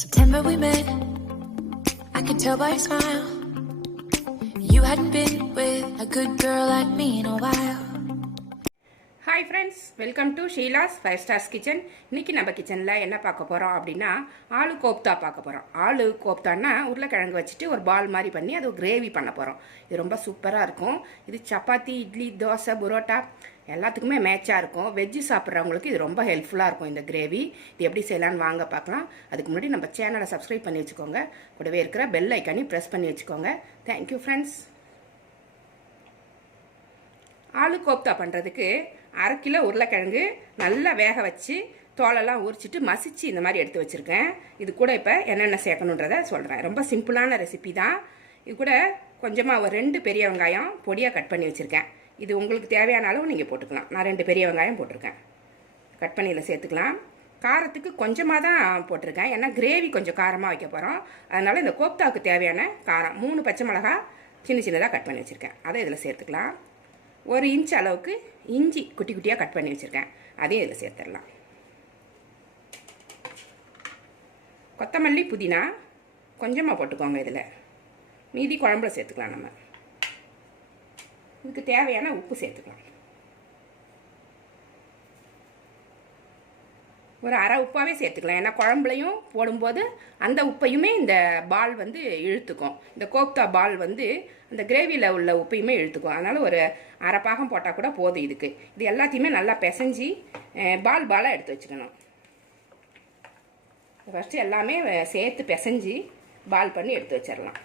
September we met, I could tell by your smile. You hadn't been with a good girl like me in a while. Hi friends, welcome to Sheila's 5 Stars Kitchen. இன்னைக்கு நம்ம கிச்சனில் என்ன பார்க்க போகிறோம் அப்படின்னா ஆலு கோப்தா பார்க்க போகிறோம். ஆலு கோப்தான்னா உருளைக்கிழங்கு வச்சுட்டு ஒரு பால் மாதிரி பண்ணி அது கிரேவி பண்ண போகிறோம். இது ரொம்ப சூப்பராக இருக்கும். இது சப்பாத்தி, இட்லி, தோசை, புரோட்டா எல்லாத்துக்குமே மேட்சாக இருக்கும். வெஜ்ஜு சாப்பிட்றவங்களுக்கு இது ரொம்ப ஹெல்ப்ஃபுல்லாக இருக்கும். இந்த கிரேவி இது எப்படி செய்யலான்னு வாங்க பார்க்கலாம். அதுக்கு முன்னாடி நம்ம சேனலை சப்ஸ்கிரைப் பண்ணி வச்சுக்கோங்க. கூடவே இருக்கிற பெல் ஐக்கானையும் ப்ரெஸ் பண்ணி வச்சுக்கோங்க. Thank you friends. ஆலு கோப்தா பண்ணுறதுக்கு 1/2 கிலோ உருளைக்கிழங்கு நல்லா வேக வச்சு தோலெல்லாம் உரிச்சிட்டு மசிச்சு இந்த மாதிரி எடுத்து வச்சுருக்கேன். இது கூட இப்போ என்னென்ன சேர்க்கணுன்றதை சொல்கிறேன். ரொம்ப சிம்பிளான ரெசிபி தான். இது கூட கொஞ்சமாக ஒரு 2 பெரிய வெங்காயம் பொடியாக கட் பண்ணி வச்சுருக்கேன். இது உங்களுக்கு தேவையான அளவு நீங்கள் போட்டுக்கலாம். நான் 2 பெரிய வெங்காயம் போட்டிருக்கேன். கட் பண்ணி இதில் சேர்த்துக்கலாம். காரத்துக்கு கொஞ்சமாக தான் போட்டிருக்கேன், ஏன்னா கிரேவி கொஞ்சம் காரமாக வைக்க போகிறோம். அதனால் இந்த கோப்தாவுக்கு தேவையான காரம் 3 பச்சை மிளகா சின்னதாக கட் பண்ணி வச்சுருக்கேன். அதை இதில் சேர்த்துக்கலாம். 1 இன்ச் அளவுக்கு இஞ்சி குட்டி குட்டியாக கட் பண்ணி வச்சுருக்கேன். அதையும் இதில் சேர்த்துடலாம். கொத்தமல்லி, புதினா கொஞ்சமாக போட்டுக்கோங்க. இதில் மீதி குழம்புல சேர்த்துக்கலாம். நம்ம இதுக்கு தேவையான உப்பு சேர்த்துக்கலாம். ஒரு அரை உப்பாகவே சேர்த்துக்கலாம், ஏன்னா குழம்புலையும் போடும்போது அந்த உப்பையுமே இந்த பால் வந்து இழுத்துக்கும். இந்த கோப்தா பால் வந்து அந்த கிரேவியில் உள்ள உப்பையுமே இழுத்துக்கும். அதனால் ஒரு அரை பாகம் போட்டால் கூட போதும். இதுக்கு இது எல்லாத்தையுமே நல்லா பிசைஞ்சி பாலாக எடுத்து வச்சுக்கணும். ஃபஸ்ட்டு எல்லாமே சேர்த்து பிசைஞ்சி பால் பண்ணி எடுத்து வச்சிடலாம்.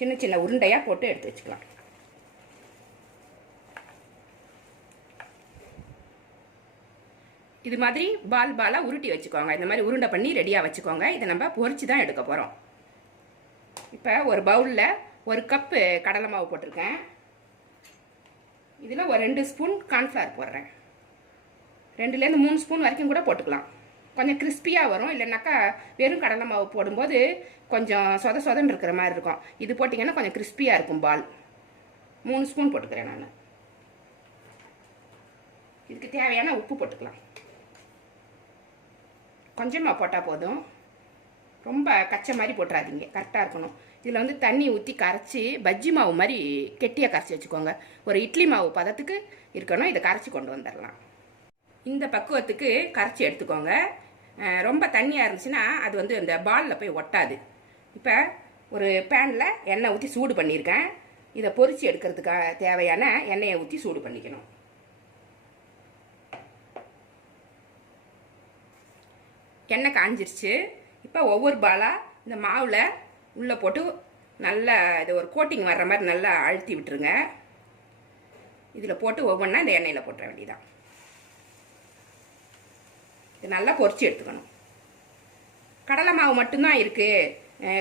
சின்ன சின்ன உருண்டையாக போட்டு எடுத்து வச்சுக்கலாம். இது மாதிரி பாலாக உருட்டி வச்சுக்கோங்க. இந்த மாதிரி உருண்டை பண்ணி ரெடியாக வச்சுக்கோங்க. இதை நம்ம பொரிச்சு தான் எடுக்க போகிறோம். இப்போ ஒரு பவுலில் 1 கப்பு கடலை மாவு போட்டிருக்கேன். இதில் ஒரு 2 ஸ்பூன் கார்ன்ஃப்ளவர் போடுறேன். 2லேருந்து 3 ஸ்பூன் வரைக்கும் கூட போட்டுக்கலாம். கொஞ்சம் கிறிஸ்பியாக வரும். இல்லைனாக்கா வெறும் கடலை மாவு போடும்போது கொஞ்சம் சொதன்னு இருக்கிற மாதிரி இருக்கும். இது போட்டிங்கன்னா கொஞ்சம் கிறிஸ்பியாக இருக்கும் பால். 3 ஸ்பூன் போட்டுக்கிறேன் நான். இதுக்கு தேவையான உப்பு போட்டுக்கலாம். கொஞ்சமாக போட்டால் போதும். ரொம்ப கச்சை மாதிரி போட்டுறாதீங்க, கரெக்டாக இருக்கணும். இதில் வந்து தண்ணி ஊற்றி கரைச்சி பஜ்ஜி மாவு மாதிரி கெட்டியாக கரைச்சி வச்சுக்கோங்க. ஒரு இட்லி மாவு பதத்துக்கு இருக்கணும். இதை கரைச்சி கொண்டு வந்துடலாம். இந்த பக்குவத்துக்கு கரைச்சி எடுத்துக்கோங்க. ரொம்ப தண்ணியாக இருந்துச்சுன்னா அது வந்து அந்த பாலில் போய் ஒட்டாது. இப்போ ஒரு பேனில் எண்ணெய் ஊற்றி சூடு பண்ணியிருக்கேன். இதை பொரிச்சு எடுக்கிறதுக்காக தேவையான எண்ணெயை ஊற்றி சூடு பண்ணிக்கணும். எண்ணெய் காஞ்சிருச்சு. இப்போ ஒவ்வொரு பாலாக இந்த மாவில் உள்ளே போட்டு நல்லா இது ஒரு கோட்டிங் வர்ற மாதிரி நல்லா அழுத்தி விட்டுருங்க. இதில் போட்டு ஒவ்வொன்றா இந்த எண்ணெயில் போட்டுற வேண்டியதான். இது நல்லா பொரிச்சு எடுத்துக்கணும். கடலை மாவு மட்டும்தான் இருக்குது,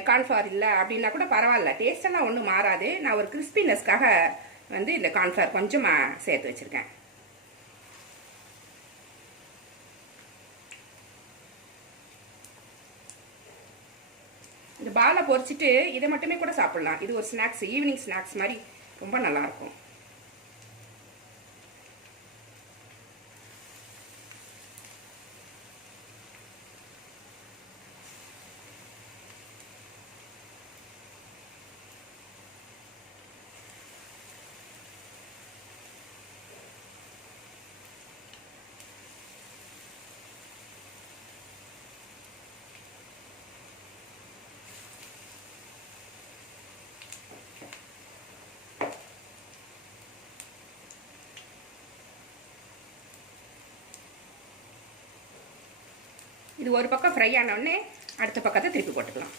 கார்ன்ஃப்ளவர் இல்லை அப்படின்னா கூட பரவாயில்ல, டேஸ்டெல்லாம் ஒன்றும் மாறாது. நான் ஒரு கிறிஸ்பினஸ்க்காக வந்து இந்த கார்ன்ஃப்ளவர் கொஞ்சமாக சேர்த்து வச்சுருக்கேன். இந்த பாலை பொரிச்சிட்டு இதை மட்டுமே கூட சாப்பிடலாம். இது ஒரு ஸ்நாக்ஸ், ஈவினிங் ஸ்நாக்ஸ் மாதிரி ரொம்ப நல்லாயிருக்கும். இது ஒரு பக்கம் ஃப்ரை ஆனோடனே அடுத்த பக்கத்தை திருப்பி போட்டுக்கலாம்.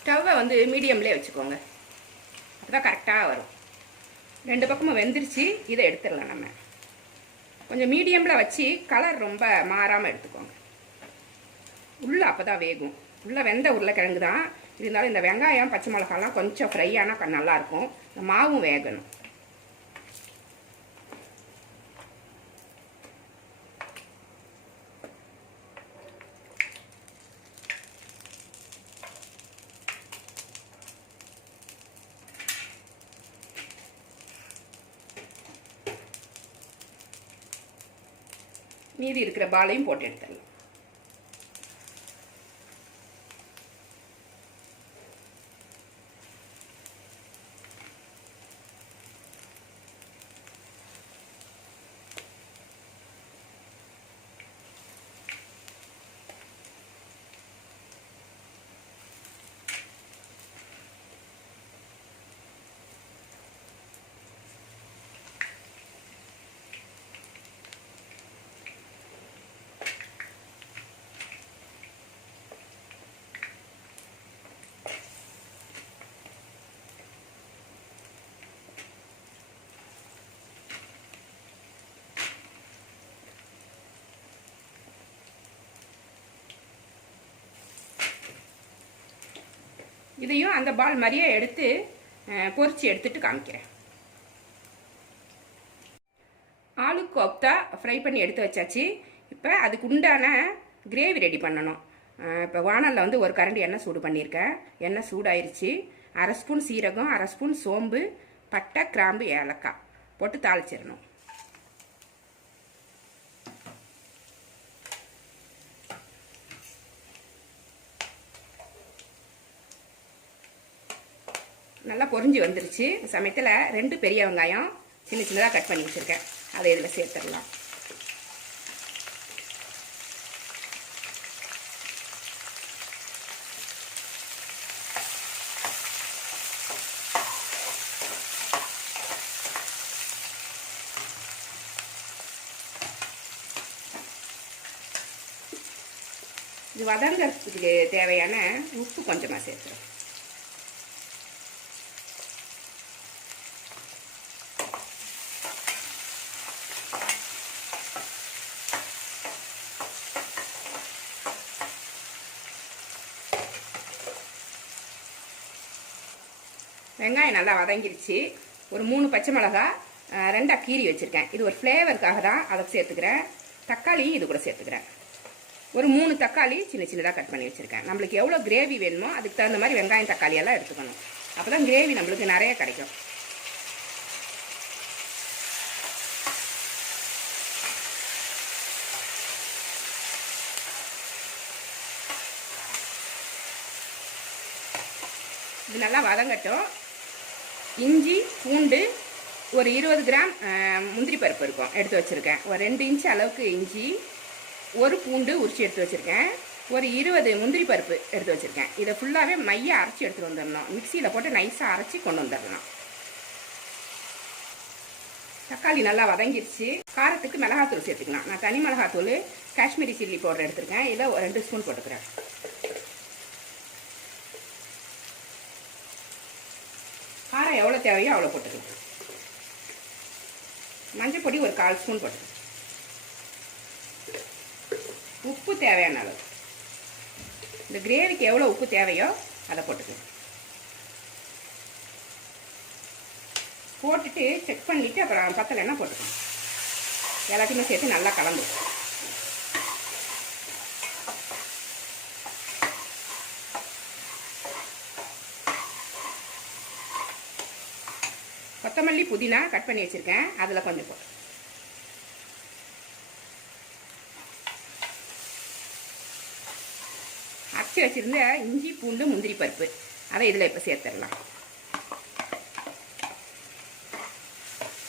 ஸ்டவ்வை வந்து மீடியம்லேயே வச்சுக்கோங்க, அப்போ கரெக்டாக வரும். 2 பக்கமும் வெந்துருச்சு. இதை எடுத்துடலாம். நம்ம கொஞ்சம் மீடியமில் வச்சு கலர் ரொம்ப மாறாமல் எடுத்துக்கோங்க. உள்ளே அப்போ தான் வேகும். உள்ளே வெந்த உருளைக்கிழங்கு தான் இருந்தாலும் இந்த வெங்காயம் பச்சை மிளகாலாம் கொஞ்சம் ஃப்ரை ஆனால் நல்லாயிருக்கும். இந்த மாவும் வேகணும். மீதி இருக்கிற பாலையும் போட்டு எடுத்துடலாம். இதையும் அந்த பால் மாதிரியே எடுத்து பொரிச்சு எடுத்துட்டு காமிக்கிறேன். ஆலு கோப்தா ஃப்ரை பண்ணி எடுத்து வச்சாச்சு. இப்போ அதுக்கு உண்டான கிரேவி ரெடி பண்ணணும். இப்போ வானலில் வந்து ஒரு கரண்டி எண்ணெய் சூடு பண்ணியிருக்கேன். எண்ணெய் சூடாயிருச்சு. 1/2 ஸ்பூன் சீரகம், 1/2 ஸ்பூன் சோம்பு, பட்டை, கிராம்பு, ஏலக்காய் போட்டு தாளிச்சிடணும். நல்லா பொரிஞ்சு வந்துருச்சு. சமயத்தில் 2 பெரிய வெங்காயம் சின்ன சின்னதாக கட் பண்ணி வச்சுருக்கேன். அதை இதில் சேர்த்துடலாம். இது வதங்கிறதுக்கு தேவையான உப்பு கொஞ்சமாக சேர்த்துறேன். வெங்காயம் நல்லா வதங்கிருச்சு. ஒரு 3 பச்சை மிளகா 2 கீரி வச்சுருக்கேன். இது ஒரு ஃப்ளேவருக்காக தான் அதை சேர்த்துக்கிறேன். தக்காளி இது கூட சேர்த்துக்கிறேன். ஒரு 3 தக்காளி சின்ன சின்னதாக கட் பண்ணி வச்சுருக்கேன். நம்மளுக்கு எவ்வளோ கிரேவி வேணுமோ அதுக்கு தகுந்த மாதிரி வெங்காயம் தக்காளியெல்லாம் எடுத்துக்கணும். அப்போ தான் கிரேவி நம்மளுக்கு நிறைய கிடைக்கும். இது நல்லா வதங்கட்டும். இஞ்சி பூண்டு ஒரு 20 கிராம் முந்திரி பருப்பு இருக்கும் எடுத்து வச்சுருக்கேன். ஒரு 2 இன்ச் அளவுக்கு இஞ்சி, ஒரு பூண்டு உரிச்சு எடுத்து வச்சுருக்கேன். ஒரு 20 முந்திரி பருப்பு எடுத்து வச்சுருக்கேன். இதை ஃபுல்லாகவே மைய அரைச்சி எடுத்துகிட்டு வந்துடணும். மிக்சியில் போட்டு நைஸாக அரைச்சி கொண்டு வந்துடணும். தக்காளி நல்லா வதங்கிடுச்சு. காரத்துக்கு மிளகாத்தூள் சேர்த்துக்கலாம். நான் தனி மிளகாத்தூள் காஷ்மீரி சில்லி பவுடர் எடுத்துருக்கேன். இதில் ஒரு 2 ஸ்பூன் போட்டுக்கிறேன். காரம் எவ்வளோ தேவையோ அவ்வளோ போட்டுக்கலாம். மஞ்சள் பொடி ஒரு 1/4 ஸ்பூன் போட்டுக்கலாம். உப்பு தேவையான அளவு. இந்த கிரேவிக்கு எவ்வளோ உப்பு தேவையோ அதை போட்டுக்கலாம். போட்டுட்டு செக் பண்ணிவிட்டு அப்புறம் பத்தலைன்னா போட்டுக்கலாம். எல்லாத்தையுமே சேர்த்து நல்லா கலந்து கொத்தமல்லி புதினா கட் பண்ணி வச்சுருக்கேன். அதில் கொஞ்சம் போட்டு அரைச்சி வச்சுருந்த இஞ்சி பூண்டு முந்திரி பருப்பு அதை இதில் இப்போ சேர்த்துடலாம்.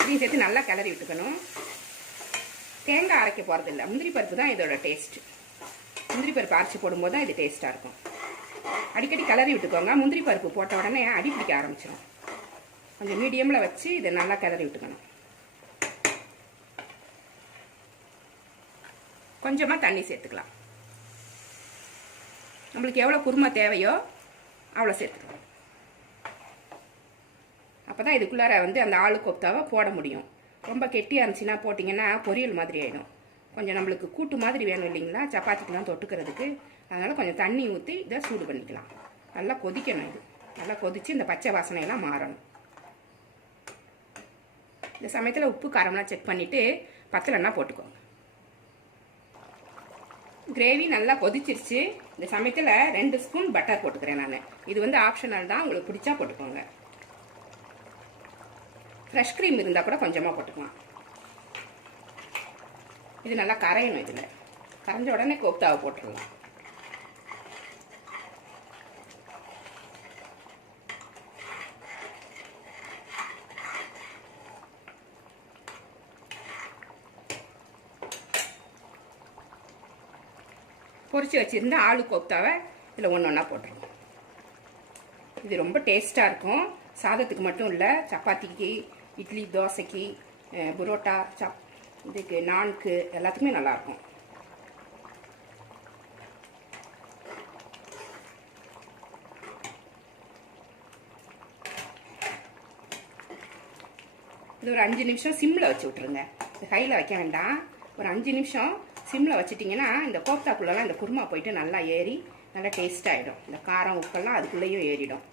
இதையும் சேர்த்து நல்லா கிளறி விட்டுக்கணும். தேங்காய் அரைக்க போகிறதில்ல. முந்திரி பருப்பு தான் இதோட டேஸ்ட்டு. முந்திரி பருப்பு அரைச்சி போடும்போது தான் இது டேஸ்ட்டாக இருக்கும். அடிக்கடி கிளறி விட்டுக்கோங்க. முந்திரி பருப்பு போட்ட உடனே அடி பிடிக்க ஆரம்பிச்சிடும். கொஞ்சம் மீடியமில் வச்சு இதை நல்லா கிளறி விட்டுக்கணும். கொஞ்சமாக தண்ணி சேர்த்துக்கலாம். நம்மளுக்கு எவ்வளோ குருமா தேவையோ அவ்வளோ சேர்த்துக்கணும். அப்போ தான் இதுக்குள்ளார வந்து அந்த ஆலு கோப்தாவை போட முடியும். ரொம்ப கெட்டியாக இருந்துச்சுன்னா போட்டிங்கன்னா பொரியல் மாதிரி ஆகிடும். கொஞ்சம் நம்மளுக்கு கூட்டு மாதிரி வேணும் இல்லைங்களா, சப்பாத்திக்கெலாம் தொட்டுக்கிறதுக்கு. அதனால் கொஞ்சம் தண்ணி ஊற்றி இதை சூடு பண்ணிக்கலாம். நல்லா கொதிக்கணும். இது நல்லா கொதித்து இந்த பச்சை வாசனையெல்லாம் மாறணும். இந்த சமயத்தில் உப்பு காரம்லாம் செக் பண்ணிவிட்டு பத்தலைன்னா போட்டுக்கோங்க. கிரேவி நல்லா கொதிச்சிருச்சு. இந்த சமயத்தில் 2 ஸ்பூன் பட்டர் போட்டுக்கிறேன் நான். இது வந்து ஆப்ஷனல் தான், உங்களுக்கு பிடிச்சா போட்டுக்கோங்க. ஃப்ரெஷ் க்ரீம் இருந்தால் கூட கொஞ்சமாக போட்டுக்கலாம். இது நல்லா கரையணும். இதில் கரைஞ்ச உடனே கோப்தாவை போட்டுடலாம். பொரிச்சு வச்சுருந்த ஆலு கோப்தாவை இதில் ஒன்று ஒன்றா போட்டுருவோம். இது ரொம்ப டேஸ்ட்டாக இருக்கும். சாதத்துக்கு மட்டும் இல்லை, சப்பாத்திக்கு, இட்லி, தோசைக்கு, புரோட்டா, இதுக்கு, நான்கு எல்லாத்துக்குமே நல்லாயிருக்கும். இது ஒரு 5 நிமிஷம் சிம்மில் வச்சு விட்ருங்க. இது ஹையில் வைக்க வேண்டாம். ஒரு 5 நிமிஷம் சிம்மில் வச்சிட்டிங்கன்னா இந்த கோப்தாக்குள்ளெல்லாம் இந்த குருமா போயிட்டு நல்லா ஏறி நல்லா டேஸ்ட்டாகிடும். இந்த காரம் உப்பெல்லாம் அதுக்குள்ளேயும் ஏறிடும்.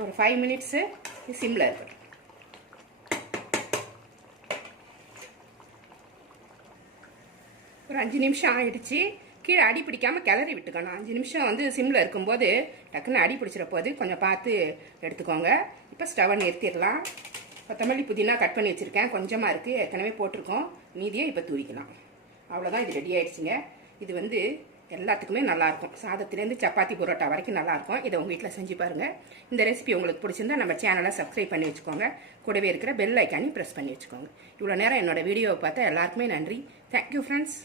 ஒரு 5 மினிட்ஸு சிம்மில் இருக்கட்டும். ஒரு 5 நிமிஷம் ஆகிடுச்சு. கீழே அடி பிடிக்காமல் கிளறி விட்டுக்கணும். 5 நிமிஷம் வந்து சிம்மில் இருக்கும்போது டக்குன்னு அடி பிடிச்சிட போது கொஞ்சம் பார்த்து எடுத்துக்கோங்க. இப்போ ஸ்டவ்வை நிறுத்திடலாம். கொத்தமல்லி புதினா கட் பண்ணி வச்சுருக்கேன், கொஞ்சமாக இருக்குது, ஏற்கனவே போட்டிருக்கோம். மீதியை இப்போ தூவிக்கலாம். அவ்வளோதான், இது ரெடி ஆகிடுச்சிங்க. இது வந்து எல்லாத்துக்குமே நல்லாயிருக்கும். சாதத்துலேருந்து சப்பாத்தி, புரோட்டா வரைக்கும் நல்லாயிருக்கும். இதை உங்கள் வீட்டில் செஞ்சு பாருங்கள். இந்த ரெசிபி உங்களுக்கு பிடிச்சிருந்தா நம்ம சேனலை சப்ஸ்கிரைப் பண்ணி வச்சுக்கோங்க. கூடவே இருக்கிற பெல் ஐக்கானையும் ப்ரெஸ் பண்ணி வச்சுக்கோங்க. இவ்வளோ நேரம் என்னோடய வீடியோவை பார்த்தா எல்லாருக்குமே நன்றி. Thank you friends.